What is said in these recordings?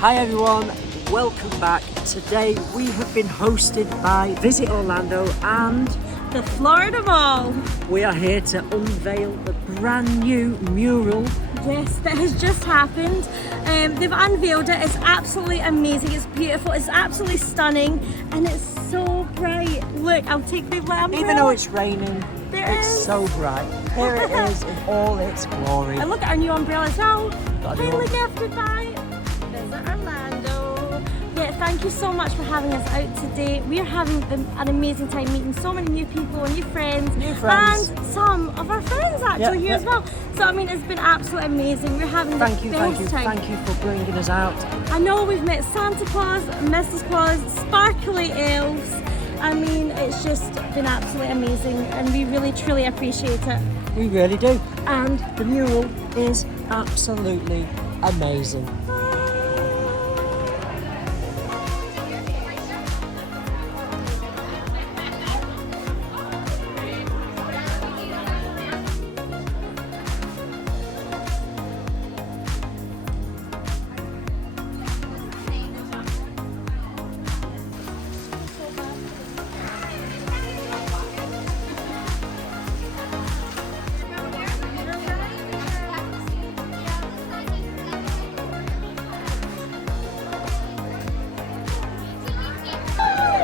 Hi everyone, welcome back. Today we have been hosted by Visit Orlando and the Florida Mall. We are here to unveil the brand new mural. Yes, that has just happened. They've unveiled it. It's absolutely amazing. It's beautiful. It's absolutely stunning, and it's so bright. Look, I'll take the umbrella. Even though it's raining, it's so bright. Here it is in all its glory. And look at our new umbrella as well. Kindly gifted by Visit Orlando. Yeah, thank you so much for having us out today. We're having an amazing time meeting so many new people, new friends, and some of our friends actually here as well. So I mean, it's been absolutely amazing. We're having the best time. Thank you for bringing us out. I know we've met Santa Claus, Mrs. Claus, sparkly elves. I mean, it's just been absolutely amazing, and we really truly appreciate it. We really do. And the mural is absolutely amazing.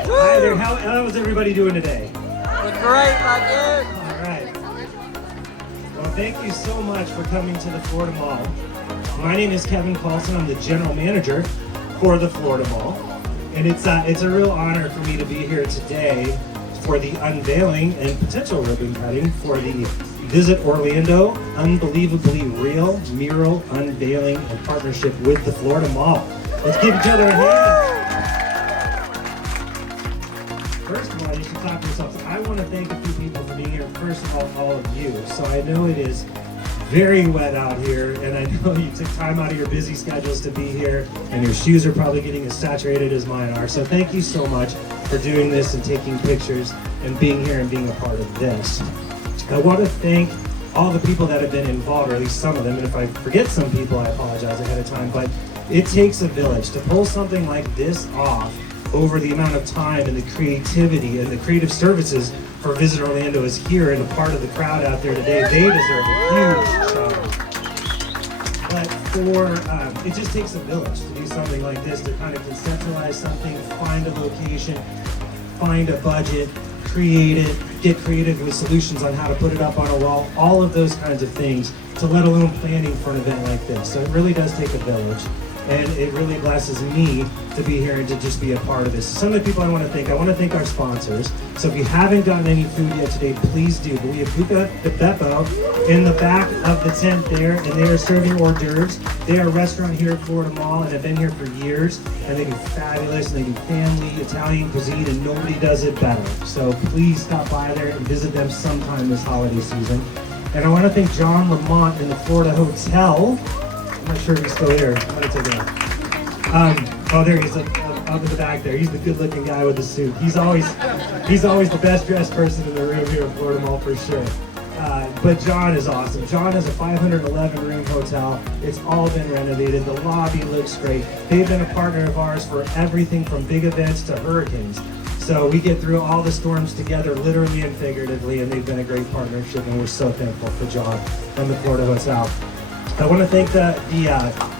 Hi there, how's everybody doing today? We're great, thank you. All right. Well, thank you so much for coming to the Florida Mall. My name is Kevin Caulson. I'm the general manager for the Florida Mall. And it's a real honor for me to be here today for the unveiling and potential ribbon cutting for the Visit Orlando Unbelievably Real Mural Unveiling in partnership with the Florida Mall. Let's give each other a hand. First of all, you should clap for yourselves. I want to thank a few people for being here. First of all of you. So I know it is very wet out here, and I know you took time out of your busy schedules to be here, and your shoes are probably getting as saturated as mine are. So thank you so much for doing this and taking pictures and being here and being a part of this. I want to thank all the people that have been involved, or at least some of them, and if I forget some people, I apologize ahead of time, but it takes a village to pull something like this off over the amount of time and the creativity and the creative services for Visit Orlando is here and a part of the crowd out there today. They deserve a huge shout out. But it just takes a village to do something like this, to kind of conceptualize something, find a location, find a budget, create it, get creative with solutions on how to put it up on a wall, all of those kinds of things, to let alone planning for an event like this. So it really does take a village. And it really blesses me to be here and to just be a part of this. Some of the people I want to thank our sponsors. So if you haven't gotten any food yet today, please do. But we have Buca de Beppo in the back of the tent there, and they are serving hors d'oeuvres. They are a restaurant here at Florida Mall and have been here for years, and they do fabulous, and they do family Italian cuisine, and nobody does it better. So please stop by there and visit them sometime this holiday season. And I want to thank John Lamont in the Florida Hotel. I'm not sure if he's still there. I'm gonna take it out. Oh, there he is, up in the back there. He's the good-looking guy with the suit. He's always the best-dressed person in the room here at Florida Mall for sure. But John is awesome. John has a 511-room hotel. It's all been renovated. The lobby looks great. They've been a partner of ours for everything from big events to hurricanes. So we get through all the storms together, literally and figuratively, and they've been a great partnership, and we're so thankful for John and the Florida Hotel. I want to thank the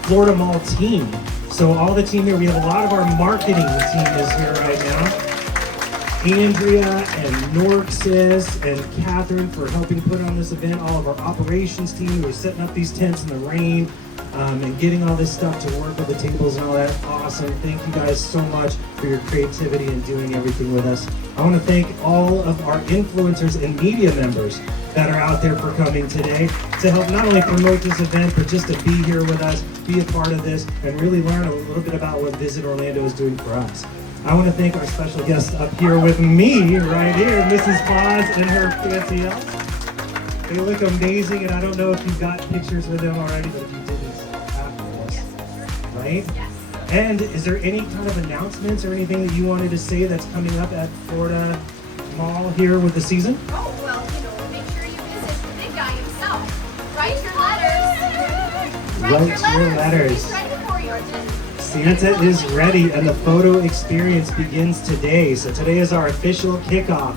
Florida Mall team. So all the team here, we have a lot of our marketing team is here right now. Andrea and Norxis and Catherine for helping put on this event. All of our operations team who are setting up these tents in the rain and getting all this stuff to work with the tables and all that. Awesome. Thank you guys so much for your creativity and doing everything with us. I want to thank all of our influencers and media members that are out there for coming today to help not only promote this event, but just to be here with us, be a part of this, and really learn a little bit about what Visit Orlando is doing for us. I want to thank our special guest up here with me, right here, Mrs. Foz and her fancy elf. They look amazing, and I don't know if you've got pictures with them already, but if you didn't, after this, right? Yes. And is there any kind of announcements or anything that you wanted to say that's coming up at Florida Mall here with the season? Oh, well, make sure you visit the big guy himself. Write your letters. Write your letters. He's ready for you. Santa is ready and the photo experience begins today. So today is our official kickoff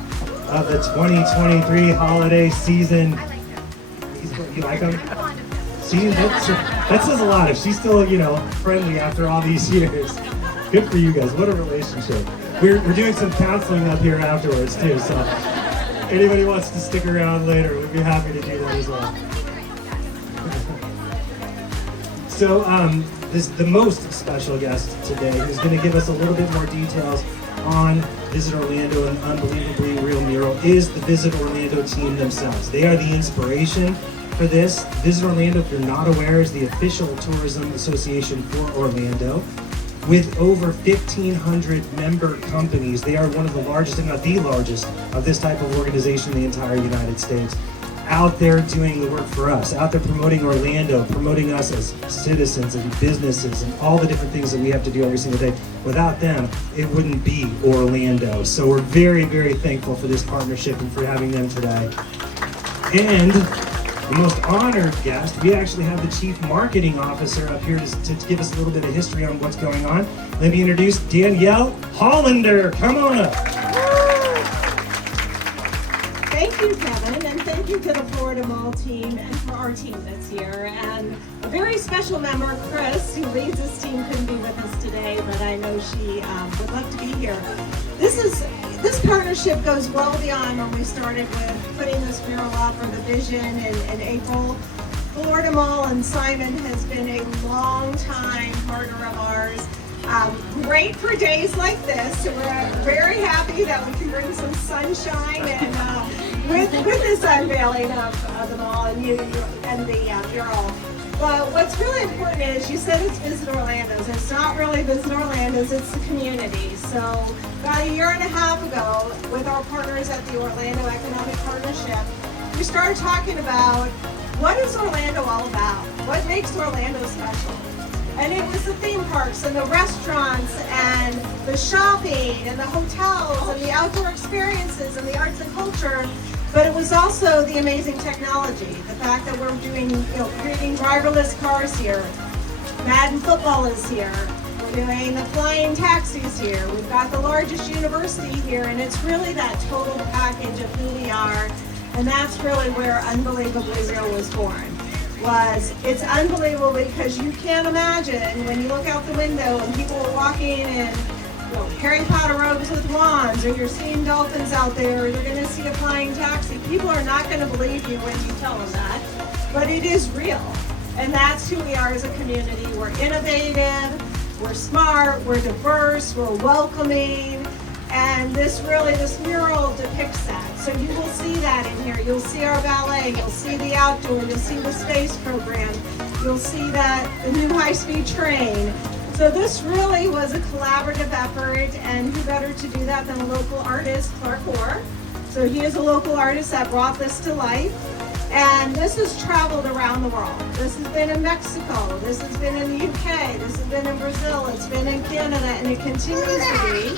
of the 2023 holiday season. You like them? See, that says a lot. If she's still, friendly after all these years. Good for you guys. What a relationship. We're doing some counseling up here afterwards too. So anybody wants to stick around later, we'd be happy to do that as well. So the most special guest today, who's going to give us a little bit more details on Visit Orlando and Unbelievably Real Mural, is the Visit Orlando team themselves. They are the inspiration for this. Visit Orlando, if you're not aware, is the official tourism association for Orlando. With over 1,500 member companies, they are one of the largest, if not the largest, of this type of organization in the entire United States. Out there doing the work for us, out there promoting Orlando, promoting us as citizens and businesses and all the different things that we have to do every single day. Without them, it wouldn't be Orlando. So we're very, very thankful for this partnership and for having them today. And the most honored guest, we actually have the Chief Marketing Officer up here to give us a little bit of history on what's going on. Let me introduce Danielle Hollander. Come on up. Thank you, Kevin, and thank you to the Florida Mall team and for our team that's here. And a very special member, Chris, who leads this team, couldn't be with us today, but I know she would love to be here. This partnership goes well beyond when we started with putting this mural up or the vision in April. Florida Mall and Simon has been a long time partner of ours. Great for days like this. So we're very happy that we can bring some sunshine and with this unveiling of the mall and the mural. But what's really important is you said it's Visit Orlando's. It's not really Visit Orlando's, it's the community. So about a year and a half ago, with our partners at the Orlando Economic Partnership, we started talking about what is Orlando all about? What makes Orlando special? And it was the theme parks and the restaurants and the shopping and the hotels and the outdoor experiences and the arts and culture. But it was also the amazing technology. The fact that we're creating driverless cars here. Madden football is here. We're doing the flying taxis here. We've got the largest university here, and it's really that total package of who we are. And that's really where Unbelievably Real was born. It's unbelievable because you can't imagine when you look out the window and people are walking in Harry Potter robes with wands, or you're seeing dolphins out there, or you're going to see a flying taxi. People are not going to believe you when you tell them that, but it is real. And that's who we are as a community. We're innovative, we're smart, we're diverse, we're welcoming, and this mural depicts that. So you will see that in here. You'll see our ballet, you'll see the outdoor, you'll see the space program, you'll see the new high-speed train. So this really was a collaborative effort, and who better to do that than a local artist, Clark Orr. So he is a local artist that brought this to life. And this has traveled around the world. This has been in Mexico, this has been in the UK, this has been in Brazil, it's been in Canada, and it continues to be.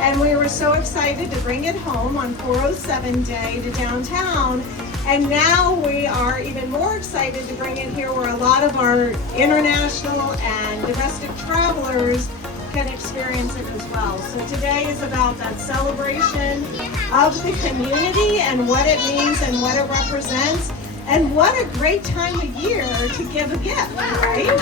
And we were so excited to bring it home on 407 Day to downtown. And now we are even more excited to bring it here where a lot of our international and domestic travelers can experience it as well. So today is about that celebration of the community and what it means and what it represents. And what a great time of year to give a gift, right?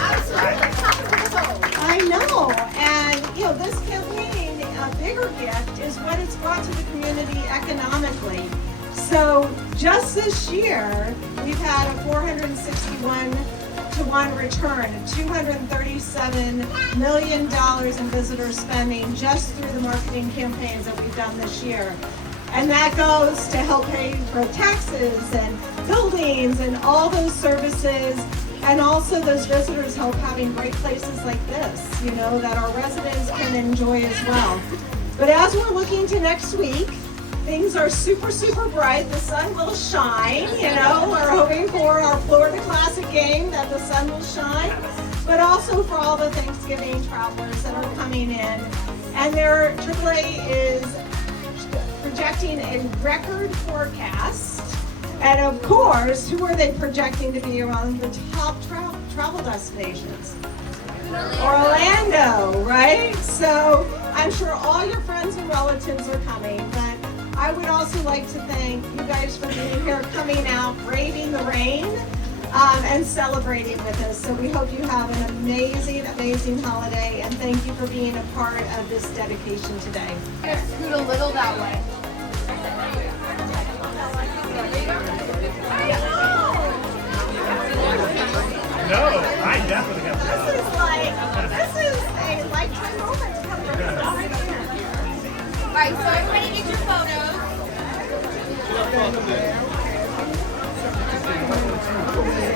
I know. And this campaign, a bigger gift, is what it's brought to the community economically. So just this year, we've had a 461-to-1 return, $237 million in visitor spending just through the marketing campaigns that we've done this year. And that goes to help pay for taxes and buildings and all those services. And also those visitors help having great places like this, that our residents can enjoy as well. But as we're looking to next week, things are super, super bright. The sun will shine, We're hoping for our Florida Classic game that the sun will shine, but also for all the Thanksgiving travelers that are coming in. And their AAA is projecting a record forecast. And of course, who are they projecting to be among the top travel destinations? Orlando. right? So I'm sure all your friends and relatives are coming, but I would also like to thank you guys for being here, coming out, braving the rain, and celebrating with us. So we hope you have an amazing, amazing holiday, and thank you for being a part of this dedication today. Scoot a little that way. No, I definitely got This is a lifetime moment to come here. Alright, so everybody get your photos.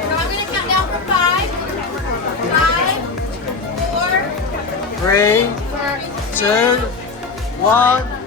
So I'm gonna count down from 5. 5, 4, 3, 2, 1.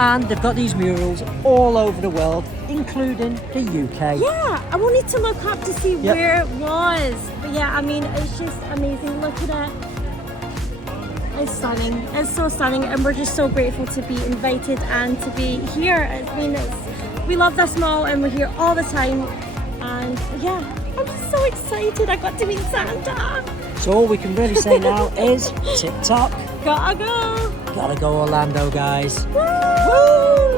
And they've got these murals all over the world, including the UK. Yeah, I wanted to look up to see Yep. where it was. But yeah, I mean, it's just amazing. Look at it. It's stunning. It's so stunning, and we're just so grateful to be invited and to be here. I mean, we love this mall, and we're here all the time. And yeah, I'm just so excited. I got to meet Santa. So all we can really say now is TikTok. Gotta go. Gotta go Orlando, guys. Woo!